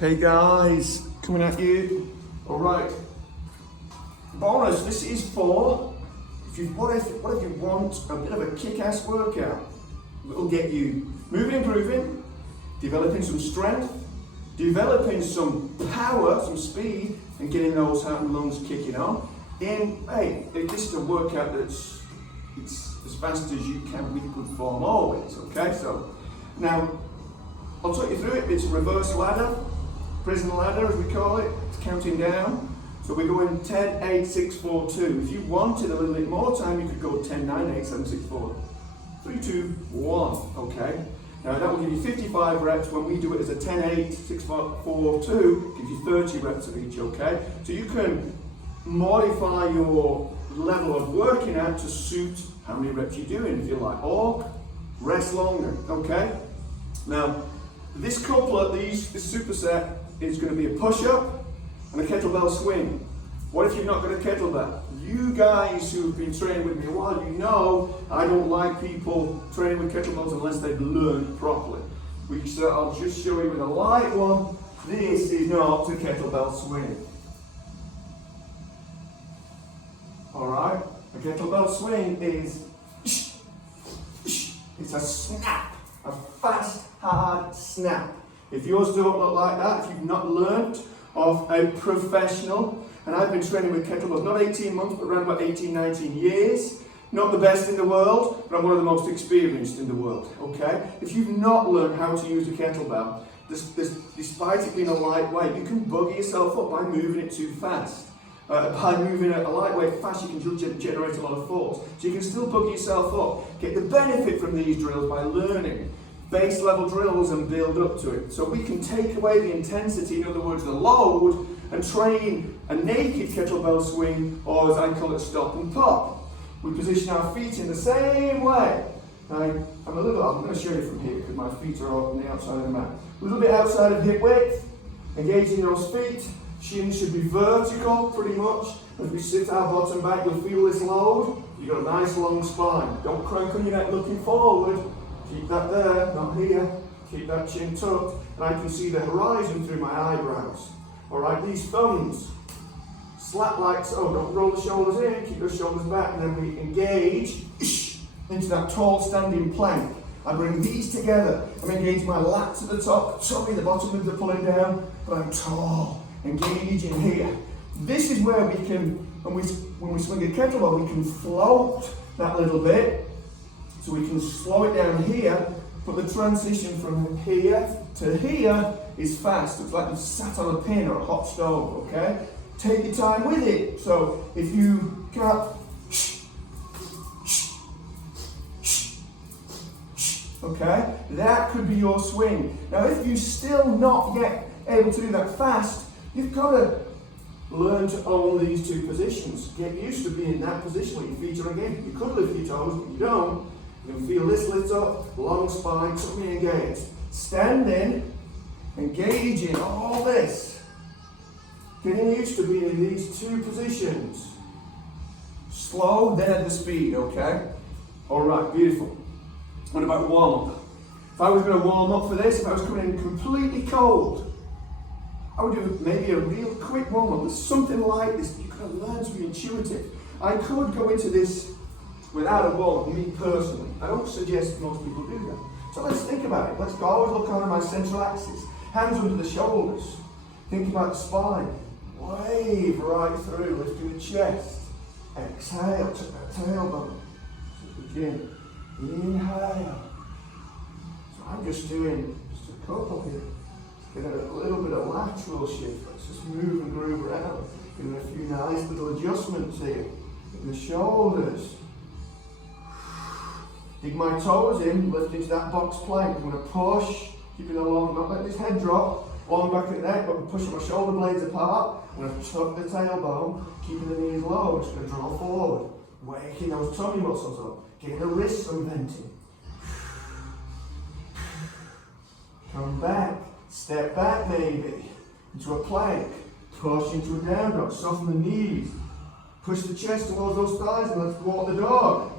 Hey guys, coming at you. All right. Bonus, this is for, what if you want a bit of a kick-ass workout? It'll get you moving and grooving, developing some strength, developing some power, some speed, and getting those heart and lungs kicking on. Hey, this is a workout it's as fast as you can with good form always, okay? So, now, I'll talk you through it. It's a reverse ladder, prison ladder as we call it. It's counting down. So we're going 10, 8, 6, 4, 2. If you wanted a little bit more time, you could go 10, 9, 8, 7, 6, 4, 3, 2, 1, okay? Now that will give you 55 reps. When we do it as a 10, 8, 6, 4, 2, gives you 30 reps of each, okay? So you can modify your level of working out to suit how many reps you're doing, if you like, or rest longer, okay? Now, this couplet, this superset, is going to be a push-up and a kettlebell swing. What if you've not got a kettlebell? You guys who've been training with me a while, you know I don't like people training with kettlebells unless they've learned properly. So I'll just show you with a light one. This is not a kettlebell swing. Alright? A kettlebell swing is, it's a snap, a fast, hard snap. If yours don't look like that, if you've not learnt of a professional, and I've been training with kettlebells, not 18 months, but around about 18, 19 years, not the best in the world, but I'm one of the most experienced in the world, okay? If you've not learned how to use a kettlebell, despite it being a lightweight, you can bugger yourself up by moving it too fast. By moving a lightweight fast, you can generate a lot of force. So you can still bugger yourself up. Get the benefit from these drills by learning base level drills and build up to it. So we can take away the intensity, in other words the load, and train a naked kettlebell swing, or as I call it, stop and pop. We position our feet in the same way. Now, I'm going to show you from here because my feet are on the outside of the mat. A little bit outside of hip width, engaging those feet. Shin should be vertical pretty much. As we sit our bottom back, you'll feel this load. You've got a nice long spine. Don't crank on your neck looking forward. Keep that there, not here. Keep that chin tucked. And I can see the horizon through my eyebrows. Alright, these thumbs slap like so. Don't roll the shoulders in, keep the shoulders back, and then we engage into that tall standing plank. I bring these together. I'm engaging my lats at the top, tummy, the bottom of the pulling down, but I'm tall. Engage in here. This is where we can, when we swing a kettlebell, we can float that little bit. So we can slow it down here, but the transition from here to here is fast. It's like you've sat on a pin or a hot stove, okay? Take your time with it. So if you got, okay, that could be your swing. Now if you're still not yet able to do that fast, you've got to learn to own these two positions. Get used to being in that position where your feet are again. You could lift your toes, but you don't. You can feel this lit up, long spine, tummy engaged. Standing, engaging, all this. Getting used to being in these two positions. Slow, then at the speed, okay? All right, beautiful. What about warm-up? If I was going to warm up for this, if I was coming in completely cold, I would do maybe a real quick warm-up, something like this. You've got to learn to be intuitive. I could go into this without a warm-up, me personally. I don't suggest most people do that. So let's think about it. Let's go. Always look on my central axis. Hands under the shoulders. Think about the spine. Wave right through, lifting the chest. Exhale, tuck that tailbone. Begin. Inhale. So I'm just doing just a couple here. Get a little bit of lateral shift. Let's just move and groove around. Doing a few nice little adjustments here. In the shoulders. Dig my toes in, lift into that box plank. I'm going to push, keeping the long, not let this head drop. Long back at the neck, but pushing my shoulder blades apart. I'm going to tuck the tailbone, keeping the knees low. I'm just going to draw forward. Waking those tummy muscles up. Getting the wrists unventing. Come back. Step back maybe. Into a plank. Push into a down dog. Soften the knees. Push the chest towards those thighs and let's walk the dog.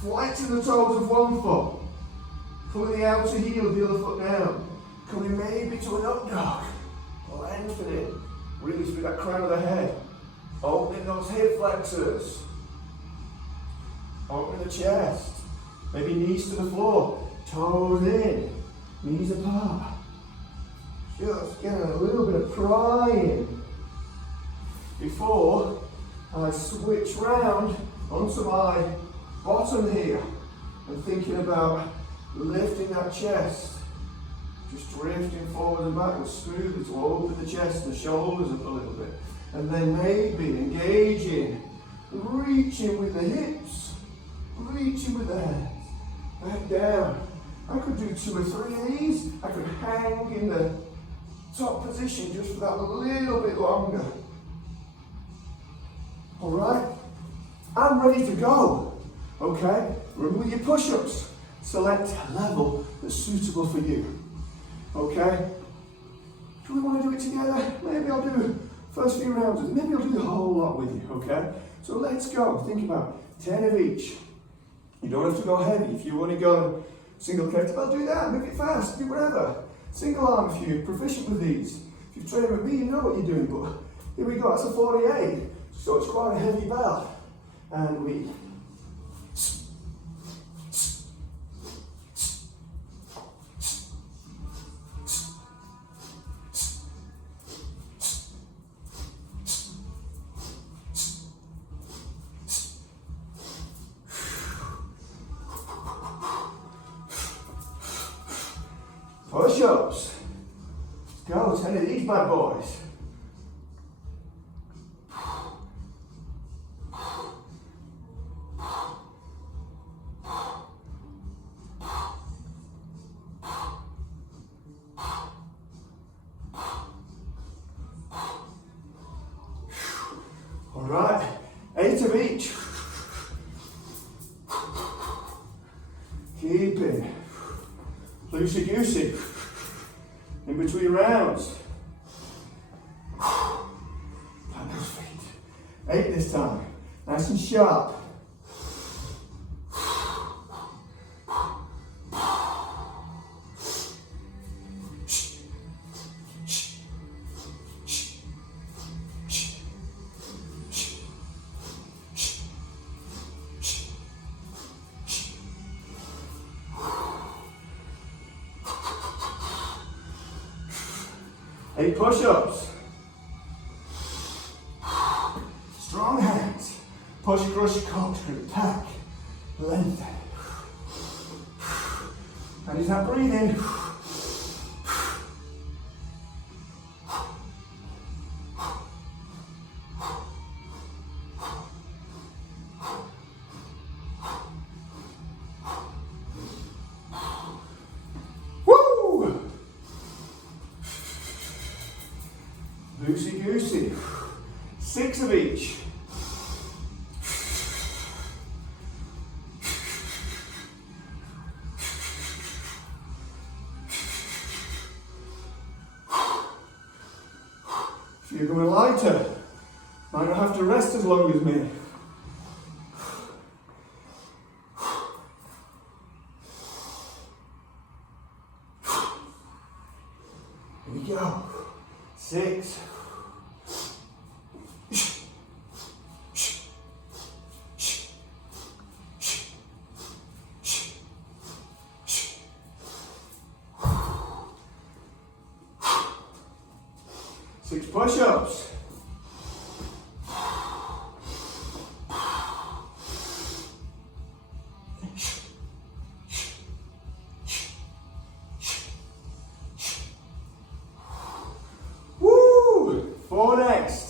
Flighting the toes of one foot. Pulling the outer heel of the other foot down. Coming maybe to an up dog. Lengthening. Release with that crown of the head. Opening those hip flexors. Opening the chest. Maybe knees to the floor. Toes in. Knees apart. Just getting a little bit of prying before I switch round onto my bottom here and thinking about lifting that chest. Just drifting forward and backwards smoothly to open the chest and the shoulders up a little bit. And then maybe engaging, reaching with the hips, reaching with the hands, back down. I could do 2 or 3 of these. I could hang in the top position just for that little bit longer. All right, I'm ready to go. Okay, remember with your push-ups, select a level that's suitable for you. Okay, do we want to do it together? Maybe I'll do first few rounds, maybe I'll do the whole lot with you, okay? So let's go, think about 10 of each. You don't have to go heavy. If you want to go single kettlebell, do that, make it fast, do whatever. Single arm if you're proficient with these. If you've trained with me, you know what you're doing, but here we go, that's a 48. So it's quite a heavy belt. And we push-ups. Let's go, 10 of these bad boys. All right, 8 of each. Keeping loosey-goosey in between rounds. Plant those feet. 8 this time, nice and sharp. Eight push-ups. Strong hands. Push, crush, corkscrew, tack, lengthen. And is that breathing? Loosey-goosey. 6 of each. If you're going lighter, might not have to rest as long as me. Here we go. 6. 6 push-ups. Woo! 4 next.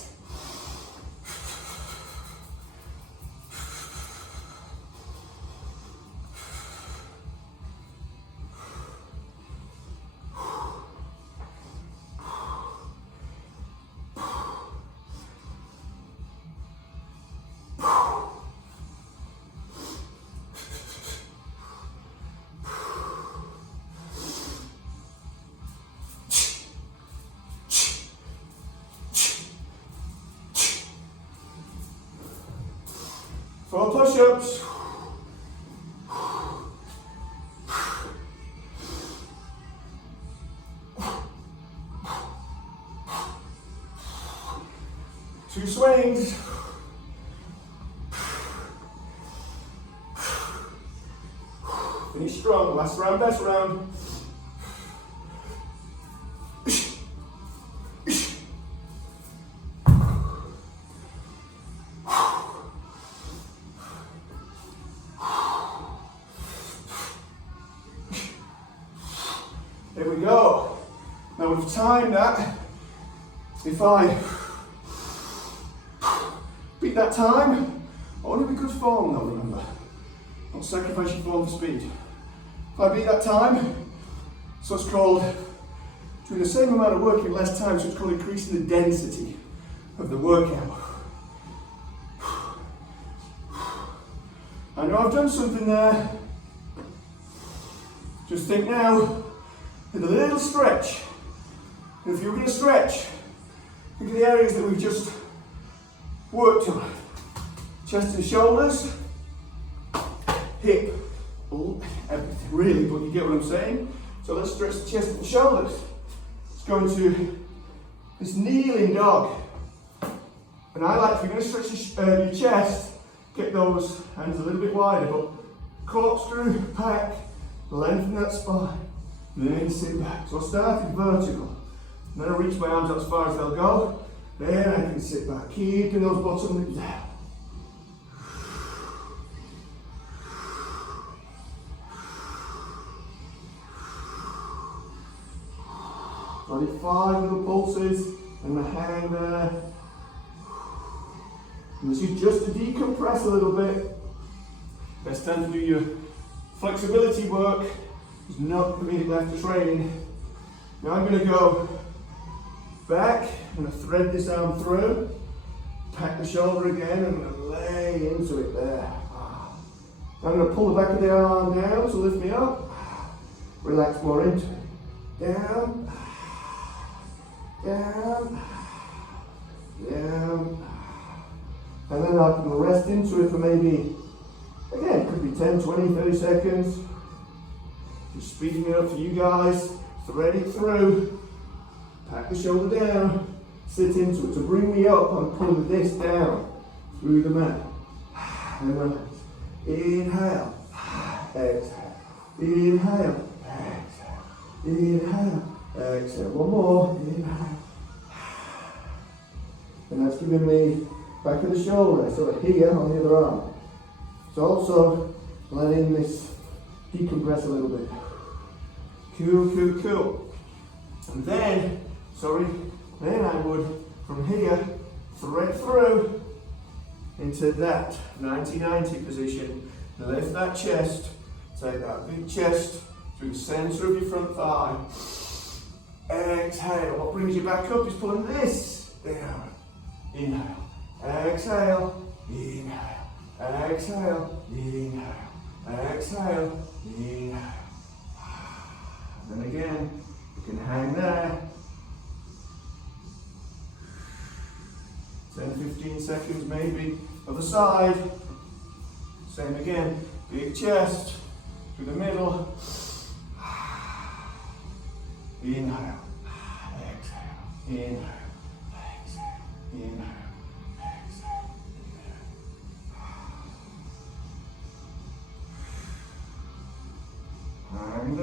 Four push-ups. 2 swings. Finish strong, last round, best round. There we go. Now we've timed that. If I beat that time, I want to be good form though, remember. Don't sacrifice your form for speed. If I beat that time, so it's called doing the same amount of work in less time, so it's called increasing the density of the workout. I know I've done something there. Just think now, with a little stretch. And if you're going to stretch, think of the areas that we've just worked on. Chest and shoulders, hip, everything really, but you get what I'm saying? So let's stretch the chest and shoulders. Let's go into this kneeling dog. And I like, if you're going to stretch your chest, get those hands a little bit wider, but corkscrew, pack, lengthen that spine, then sit back. So I started vertical, and then I reach my arms out as far as they'll go, then I can sit back, keeping those bottom lips down. So I did 5 little pulses, and I hang there. And this is just to decompress a little bit. Best time to do your flexibility work is not immediately after training. Now I'm going to go back, I'm going to thread this arm through, pack the shoulder again, and I'm going to lay into it there. I'm going to pull the back of the arm down to lift me up, relax more into it. Down, down, down. And then I can rest into it for maybe, again, it could be 10, 20, 30 seconds. Just speeding it up for you guys. Thread it through. Pack the shoulder down. Sit into it. To bring me up, I'm pulling this down through the mat. And relax. Inhale. Exhale. Inhale. Exhale. Inhale. Exhale. One more. Inhale. And that's giving me back of the shoulder, so here on the other arm. It's also letting this decompress a little bit. Cool, cool, cool. And then, then I would, from here, thread through into that 90-90 position. Lift that chest, take that big chest through the center of your front thigh. Exhale. What brings you back up is pulling this down. Inhale. Exhale, inhale, exhale, inhale, exhale, inhale. And then again, you can hang there. 10, 15 seconds maybe. Other side. Same again. Big chest through the middle. Inhale, exhale, inhale, exhale, inhale. And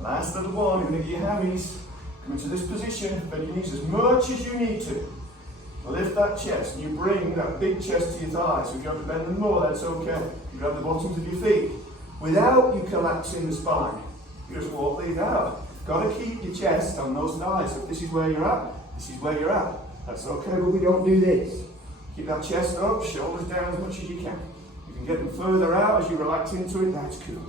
last little one, you're going to get your hammies. Come into this position, bend your knees as much as you need to. Lift that chest, and you bring that big chest to your thighs. So if you have to bend them more, that's okay. You grab the bottoms of your feet. Without you collapsing the spine, you just walk these out. Got to keep your chest on those thighs. So if this is where you're at, this is where you're at. That's okay, but we don't do this. Keep that chest up, shoulders down as much as you can. You can get them further out as you relax into it, that's cool.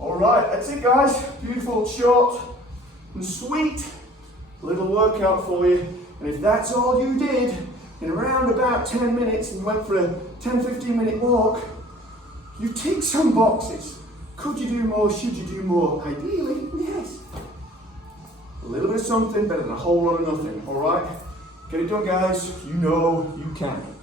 Alright, that's it guys. Beautiful, short and sweet little workout for you. And if that's all you did in around about 10 minutes and went for a 10-15 minute walk, you tick some boxes. Could you do more? Should you do more? Ideally, yes. A little bit of something better than a whole lot of nothing, alright? Get it done guys, you know you can.